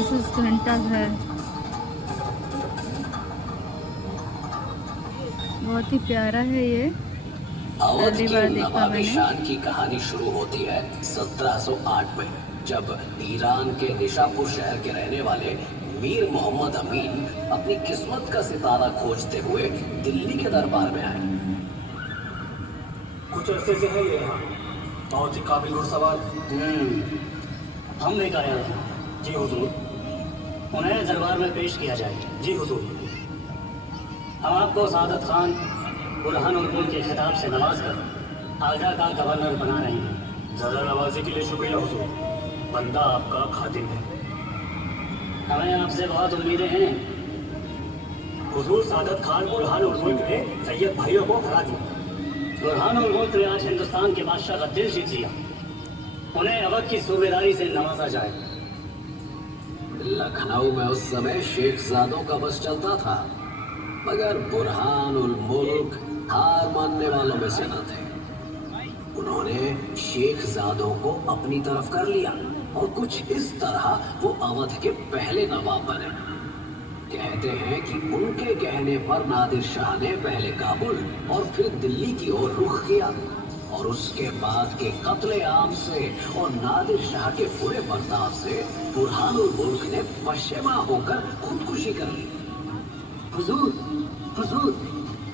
Mrs घंटा घर, बहुत ही प्यारा है ये। अवध पहली के बार देखा नवाब मैंने। शान की कहानी शुरू होती है 1708 में, जब ईरान के निशापुर शहर के रहने वाले मीर मोहम्मद अमीन अपनी किस्मत का सितारा खोजते हुए दिल्ली के दरबार में आए। कुछ अरसे से है ये यहाँ, बहुत ही काबिल घुड़सवार। हम लेकर आए हैं। जी हुजूर। उन्हें दरबार में पेश किया जाए। जी हुजूर। हम आपको सादत खान बुरहान उल मुल्क के खिताब से नवाज कर आगरा का गवर्नर बना रहे हैं। ज़्यादा नवाजी के लिए शुक्रिया हुजूर, बंदा आपका खातिन है। हमें आपसे बहुत उम्मीदें हैं। हुजूर, सादत खान बुरहान उल मुल्क ने सैयद भाइयों को हरा दिया। बुरहान उल मुल्क ने आज हिंदुस्तान के बादशाह का दिल जीत लिया। उन्हें अवध की सूबेदारी से नवाजा जाए। लखनऊ में उस समय शेखजादों का बस चलता था, मगर बुरहान उल मुल्क हार मानने वालों में से न थे। उन्होंने शेखजादों को अपनी तरफ कर लिया और कुछ इस तरह वो अवध के पहले नवाब बने। कहते हैं कि उनके कहने पर नादिर शाह ने पहले काबुल और फिर दिल्ली की ओर रुख किया, और उसके बाद के कत्ले आम से और नादिर शाह के बुरे बर्ताव से बुरहान उल मुल्क ने पश्चिमा होकर खुदकुशी कर ली। हुजूर, हुजूर,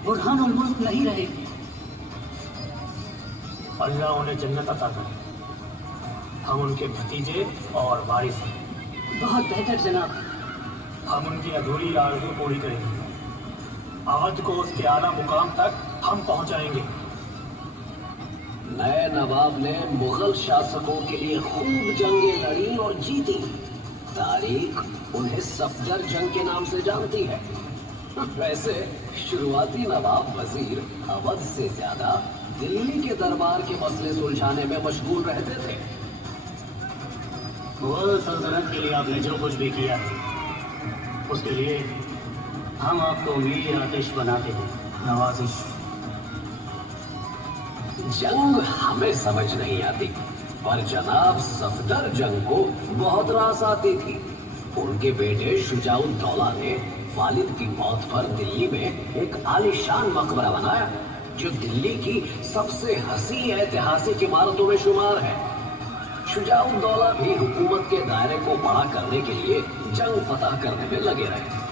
बुरहान उल मुल्क नहीं रहे। अल्लाह उन्हें जन्नत अता करे। हम उनके भतीजे और वारिस हैं। बहुत बेहतर जनाब। हम उनकी अधूरी आरज़ू पूरी करेंगे। अवध को उसके आला मुकाम तक हम पहुंचाएंगे। नए नवाब ने मुगल शासकों के लिए खूब जंगें लड़ी और जीती। तारीख उन्हें सफदर जंग के नाम से जानती है। वैसे शुरुआती नवाब वजीर अवध से ज्यादा दिल्ली के दरबार के मसले सुलझाने में मशगूल रहते थे। मुगल सल्तनत के लिए आपने जो कुछ भी किया है, उसके लिए हम आपको मीर आतिश बनाते हैं। नवाजिश। जंग हमें समझ नहीं आती, पर जनाब सफदर जंग को बहुत रास आती थी। उनके बेटे शुजाउद्दौला ने वालिद की मौत पर दिल्ली में एक आलीशान मकबरा बनाया, जो दिल्ली की सबसे हसीन ऐतिहासिक इमारतों में शुमार है। शुजाउद्दौला भी हुकूमत के दायरे को बड़ा करने के लिए जंग फतह करने में लगे रहे।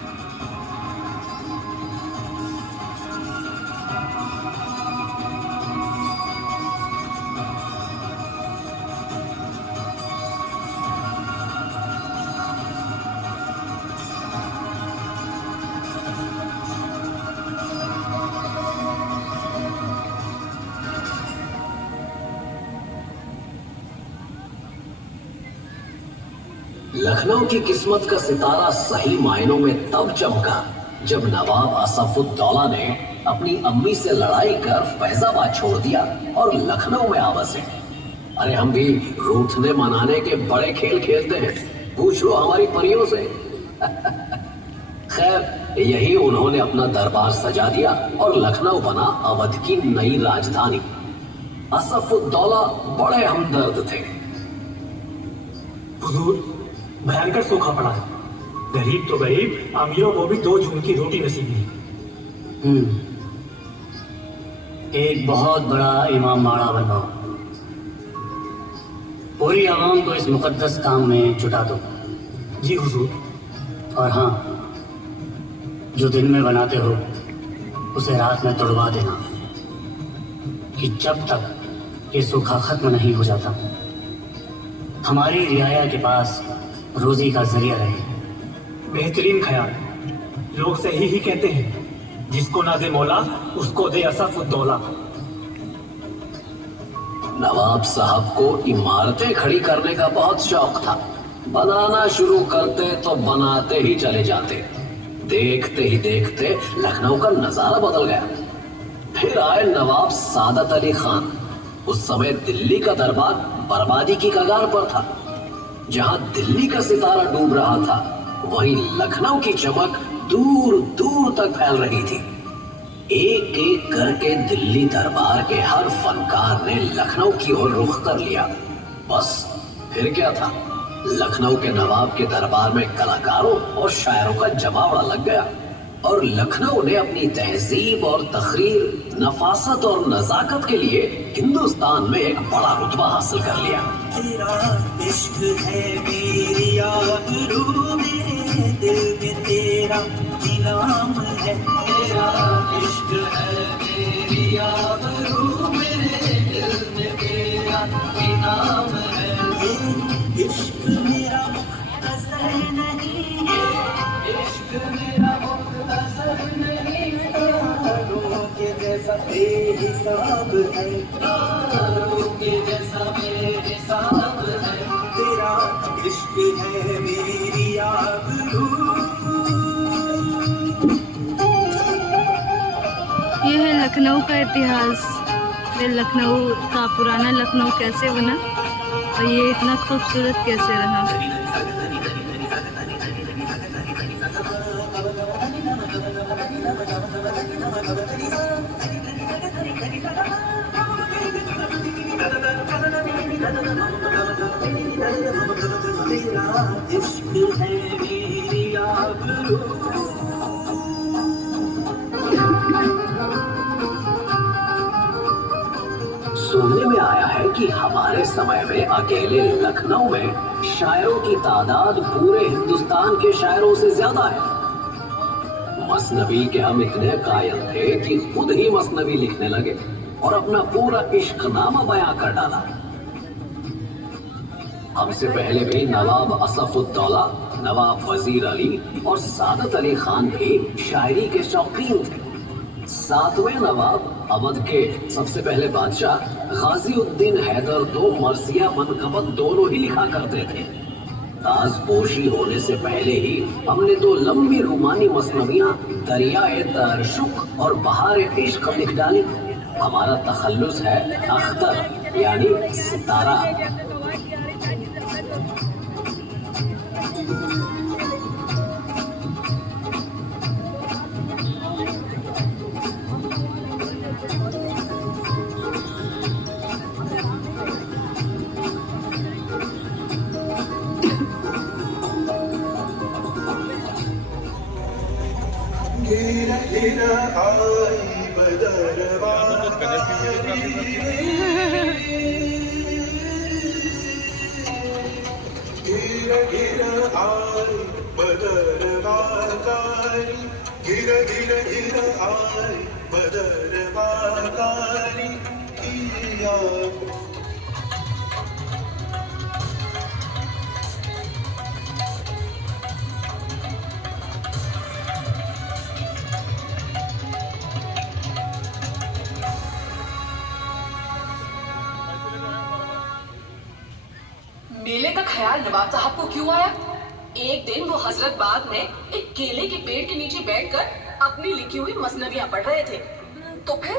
लखनऊ की किस्मत का सितारा सही मायनों में तब चमका जब नवाब असफुद्दौला ने अपनी अम्मी से लड़ाई कर फैजाबाद छोड़ दिया और लखनऊ में आ बसे। अरे हम भी रूठने मनाने के बड़े खेल खेलते हैं, पूछ लो हमारी परियों से। खैर, यही उन्होंने अपना दरबार सजा दिया और लखनऊ बना अवध की नई राजधानी। असफुद्दौला बड़े हमदर्द थे। हुजूर, भयंकर सूखा पड़ा है। गरीब तो गरीब, अमीरों को भी 2 जून की रोटी नसीब नहीं। एक बहुत बड़ा इमाम बाड़ा बनवाओ। पूरी आवाम को इस मुकद्दस काम में जुटा दो। जी हुजूर। और हाँ, जो दिन में बनाते हो उसे रात में तोड़वा देना, कि जब तक ये सूखा खत्म नहीं हो जाता हमारी रियाया के पास रोजी का जरिया रहे। बेहतरीन ख्याल। लोग सही ही कहते हैं, जिसको ना दे मौला उसको दे असफुद्दौला। नवाब साहब को इमारतें खड़ी करने का बहुत शौक था। बनाना शुरू करते तो बनाते ही चले जाते। देखते ही देखते लखनऊ का नजारा बदल गया। फिर आए नवाब सादत अली खान। उस समय दिल्ली का दरबार बर्बादी की कगार पर था। जहां दिल्ली का सितारा डूब रहा था, वहीं लखनऊ की चमक दूर दूर तक फैल रही थी। एक एक करके दिल्ली दरबार के हर फनकार ने लखनऊ की ओर रुख कर लिया। बस फिर क्या था, लखनऊ के नवाब के दरबार में कलाकारों और शायरों का जमावड़ा लग गया और लखनऊ ने अपनी तहजीब और तकरीर, नफासत और नजाकत के लिए हिंदुस्तान में एक बड़ा रुतबा हासिल कर लिया। तेरा इश्क है मेरी आबरू, मेरे दिल में तेरा इनाम है। तेरा इश्क है मेरी आबरू, मेरे दिल में तेरा इनाम है। ये इश्क मेरा मुख्तसर नहीं है, इश्क मेरा मुख्तसर नहीं, तारों के जैसा बेहिसाब है, तारों के जैसा बेहिसाब है। तेरा इश्क है मेरी आबरू। ये है लखनऊ का इतिहास। ये लखनऊ का पुराना लखनऊ कैसे बना और ये इतना खूबसूरत कैसे रहा। तेरा इश्क है मेरी आबरू। सुनने में आया है कि हमारे समय में अकेले लखनऊ में शायरों की तादाद पूरे हिंदुस्तान के शायरों से ज्यादा है। मसनवी के हम इतने कायल थे कि खुद ही मसनवी लिखने लगे और अपना पूरा इश्कनामा बयां कर डाला। हमसे पहले भी नवाब असफुद्दौला, नवाब वजीर अली और सादत अली खान भी शायरी के शौकीन थे। 7वें नवाब अवध के सबसे पहले बादशाह गाजीउद्दीन हैदर तो मर्सिया मनकबत दोनों ही लिखा करते थे। ताजपोशी होने से पहले ही हमने दो लंबी रूमानी मसनवियां दरियाए तारशुक और बहार इश्क लिख डाली। हमारा तखल्लुस है अख्तर यानी सितारा। गिरा गिरा आई बदरवारी, गिरा गिरा आई बदरवारी, गिरा गिरा गिरा आई बदरवारी किया। मेले का ख्याल नवाब साहब को क्यों आया? एक दिन वो हजरत बाग में एक केले के पेड़ के नीचे बैठकर अपनी लिखी हुई मसनवियां पढ़ रहे थे। तो फिर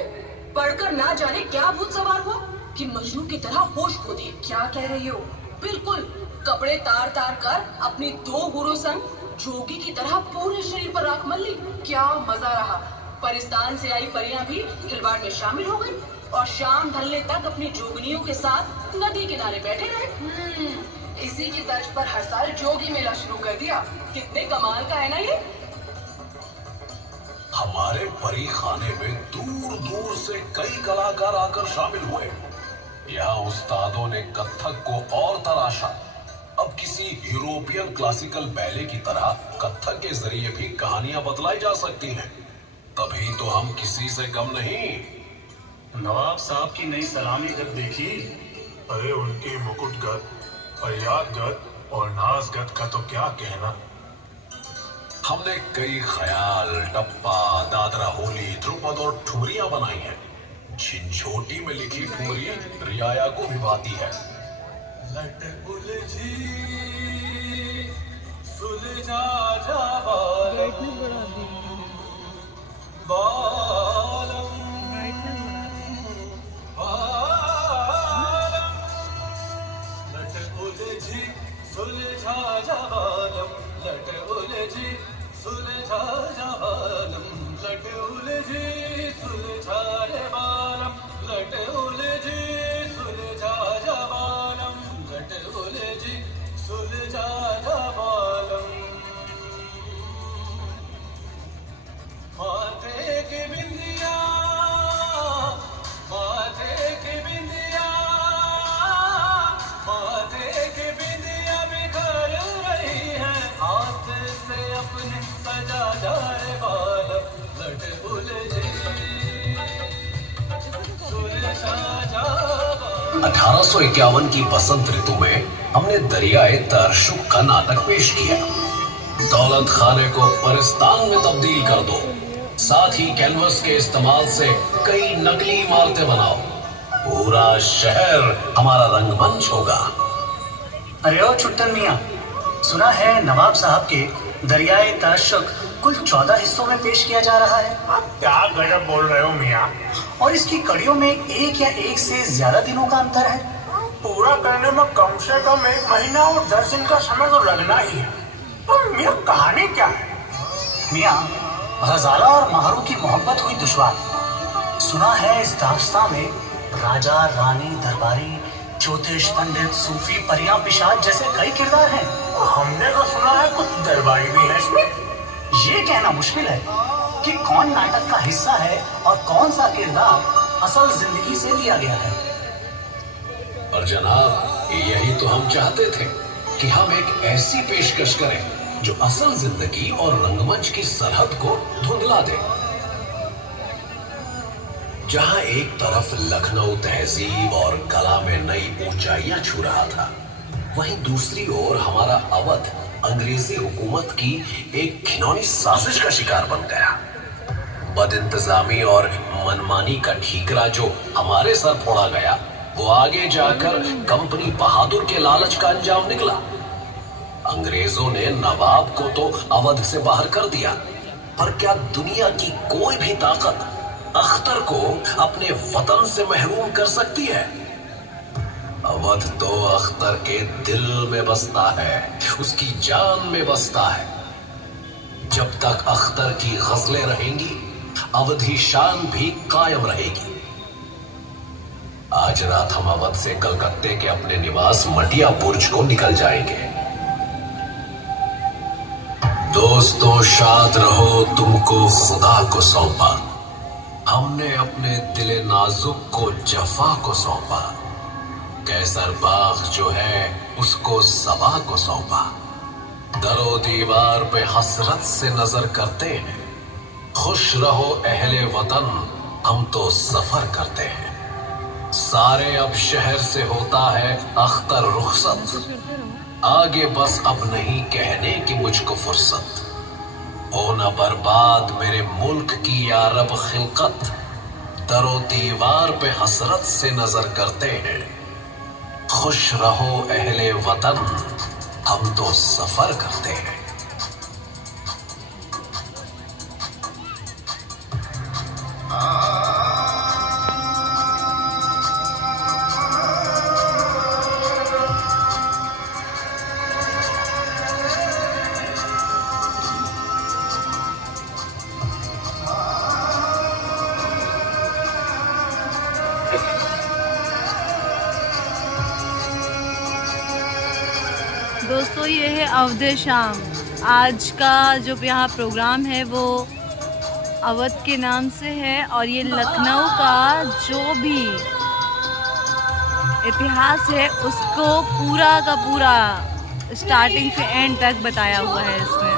पढ़कर ना जाने क्या भूत सवार हुआ कि मजनू की तरह होश खो दिए। क्या कह रही हो? बिल्कुल कपड़े तार तार कर अपनी दो गुरु संग जोगी की तरह पूरे शरीर पर राख मल ली। क्या मजा रहा। परिस्तान से आई परियां भी खिलवाड़ में शामिल हो गई और शाम ढलने तक अपनी जोगनियों के साथ नदी किनारे बैठे रहे। इसी की तर्ज पर हर साल जोगी मेला शुरू कर दिया। कितने कमाल का है ना ये। हमारे परी खाने में दूर दूर से कई कलाकार आकर शामिल हुए। यहाँ उस्तादों ने कथक को और तराशा। अब किसी यूरोपियन क्लासिकल बैले की तरह कथक के जरिए भी कहानियां बतलाई जा सकती हैं। तभी तो हम किसी से कम नहीं। नवाब साहब की नई सलामी गत देखी? अरे उनकी मुकुट गत, फरियाद गत और नाज गत का तो क्या कहना। हमने कई ख्याल, टप्पा, दादरा होली, ध्रुपद और ठुमरियां बनाई हैं। छिंझोटी में लिखी ठुमरी रियाया को भी भाती है। लट उलझी सुलझा जा बालम, लट उलझी सुलझा जा बालम, लट उलझी सुलझा जा बालम, लट उलझी सुलझा रे बालम, लट उलझी सुलझा जा बालम, लट उलझी सुलझा 1851 की बसंत ऋतु में हमने दरियाए तारशुक का नाटक पेश किया। दौलत खाने को परिस्तान में तब्दील कर दो, साथ ही कैनवस के इस्तेमाल से कई नकली इमारतें बनाओ, पूरा शहर हमारा रंगमंच होगा। अरे ओ चुट्टन मियाँ, सुना है नवाब साहब के दरियाए तारशुक कुल 14 हिस्सों में पेश किया जा रहा है। आप क्या गजब बोल रहे हो मियाँ? और इसकी कड़ियों में एक या एक से ज्यादा दिनों का अंतर है। पूरा करने में कम से कम 1 महीना और 10 दिन का समय तो लगना ही है। और मियाँ कहानी क्या है? मियाँ, गजाला और महरू की मोहब्बत हुई दुश्वार। सुना है इस दास्तां में राजा, रानी, दरबारी, ज्योतिष पंडित, सूफी, परियां, पिशाच जैसे कई किरदार हैं। हमने तो सुना है कुछ दरबारी भी है इसमें। ये कहना मुश्किल है कि कौन नाटक का हिस्सा है और कौन सा किरदार असल जिंदगी से लिया गया है। और जनाब, यही तो हम चाहते थे कि हम एक ऐसी पेशकश करें जो असल जिंदगी और रंगमंच की सरहद को धुंधला दे। जहां एक तरफ लखनऊ तहजीब और कला में नई ऊंचाइयां छू रहा था, वहीं दूसरी ओर हमारा अवध अंग्रेजी हुकूमत की एक घिनौनी साजिश का शिकार बन गया। बदइंतजामी और मनमानी का ठीकरा जो हमारे सर फोड़ा गया, वो आगे जाकर कंपनी बहादुर के लालच का अंजाम निकला। अंग्रेजों ने नवाब को तो अवध से बाहर कर दिया, पर क्या दुनिया की कोई भी ताकत अख्तर को अपने वतन से महरूम कर सकती है? अवध तो अख्तर के दिल में बसता है, उसकी जान में बसता है। जब तक अख्तर की गजलें रहेंगी, अवधी शान भी कायम रहेगी। आज रात हम अवध से कलकत्ते के अपने निवास मटिया बुर्ज को निकल जाएंगे। दोस्तों, शाद रहो, तुमको खुदा को सौंपा। हमने अपने दिले नाजुक को जफा को सौंपा। कैसर बाग जो है उसको सबा को सौंपा। दरो दीवार पे हसरत से नजर करते हैं। खुश रहो अहले वतन, हम तो सफर करते हैं। सारे अब शहर से होता है अख्तर रुखसत। आगे बस अब नहीं कहने की मुझको फुर्सत। हो न बर्बाद मेरे मुल्क की यारब खिलकत। दरो दीवार पे हसरत से नजर करते हैं। खुश रहो अहले वतन, हम तो सफर करते हैं। दोस्तों, ये है अवध शाम। आज का जो यहाँ प्रोग्राम है वो अवध के नाम से है, और ये लखनऊ का जो भी इतिहास है उसको पूरा का पूरा स्टार्टिंग से एंड तक बताया हुआ है इसमें।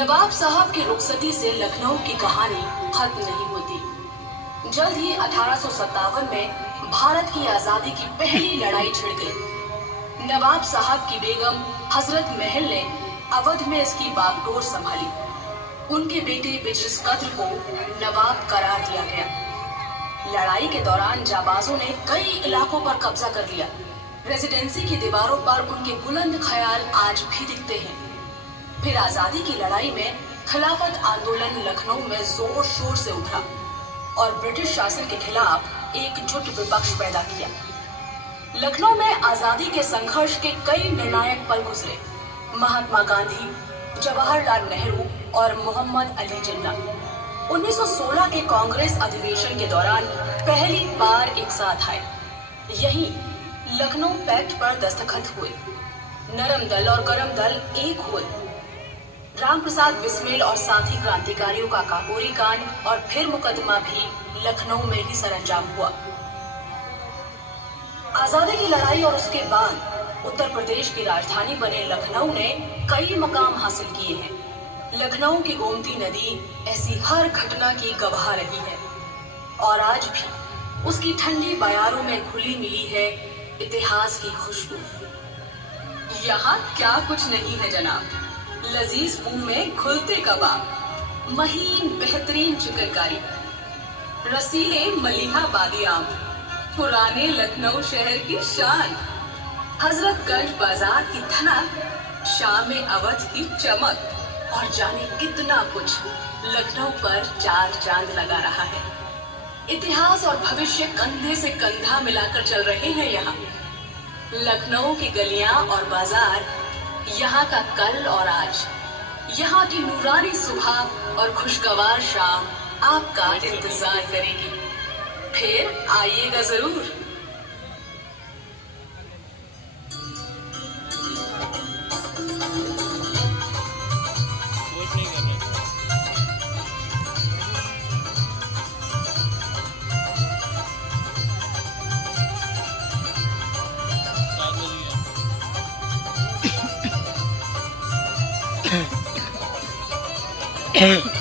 नवाब साहब की रुखसती से लखनऊ की कहानी खत्म नहीं होती। जल्द ही 1857 में भारत की आजादी की पहली लड़ाई छिड़ गई। नवाब साहब की बेगम हजरत महल ने अवध में इसकी बागडोर संभाली। उनके बेटे बिजलिस कद्र को नवाब करार दिया गया। लड़ाई के दौरान जाबाजों ने कई इलाकों पर कब्जा कर लिया। रेजिडेंसी की दीवारों पर उनके बुलंद ख्याल आज भी दिखते हैं। फिर आजादी की लड़ाई में खिलाफत आंदोलन लखनऊ में जोर शोर से उठा और ब्रिटिश शासन के खिलाफ एकजुट विपक्ष पैदा किया। लखनऊ में आजादी के संघर्ष के कई निर्णायक पल गुजरे। महात्मा गांधी, जवाहरलाल नेहरू और मोहम्मद अली जिन्ना 1916 के कांग्रेस अधिवेशन के दौरान पहली बार एक साथ आए। यहीं लखनऊ पैक्ट पर दस्तखत हुए। नरम दल और गरम दल एक हुए। राम प्रसाद बिस्मिल और साथी क्रांतिकारियों का काकोरी कांड और फिर मुकदमा भी लखनऊ में ही सरंजाम हुआ। आजादी की लड़ाई और उसके बाद उत्तर प्रदेश की राजधानी बने लखनऊ ने कई मकाम हासिल किए हैं। लखनऊ की गोमती नदी ऐसी हर घटना की गवाह रही है और आज भी उसकी ठंडी बयारों में घुली मिली है इतिहास की खुशबू। यहाँ क्या कुछ नहीं है जनाब। लजीज मुंह में घुलते कबाब, महीन बेहतरीन चिकनकारी, रसीले मलिहा बादियाम, पुराने लखनऊ शहर की शान, हजरतगंज बाजार की धनक, शाम अवध की चमक और जाने कितना कुछ लखनऊ पर चार चांद लगा रहा है। इतिहास और भविष्य कंधे से कंधा मिलाकर चल रहे हैं यहाँ। लखनऊ की गलियां और बाजार, यहाँ का कल और आज, यहाँ की नूरानी सुबह और खुशगवार शाम आपका इंतजार करेगी। फिर आइएगा जरूर। Hey.